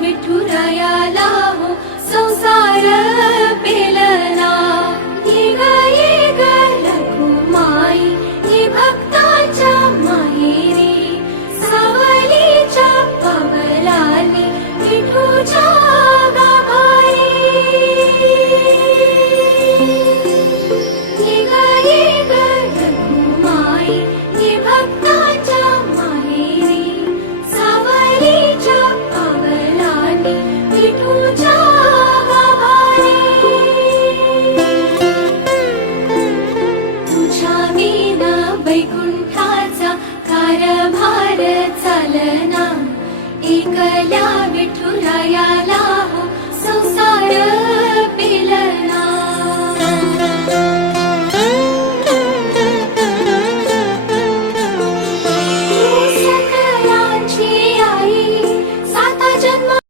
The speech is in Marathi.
विठुरायाला हो संसार पेलना। ये ग रखुमाई ये भक्ताच्या माहेरी, सावलीच्या पवलाली विठूच्या गाभारी। ये ग रखुमाई ये भक्ताच्या माहेरी, सावलीच्या पवलाली विठूच्या गाभारी। तुझ्या विना वैकुंठाचा कारभार चालना, एकल्या विठुरायाला हो संसार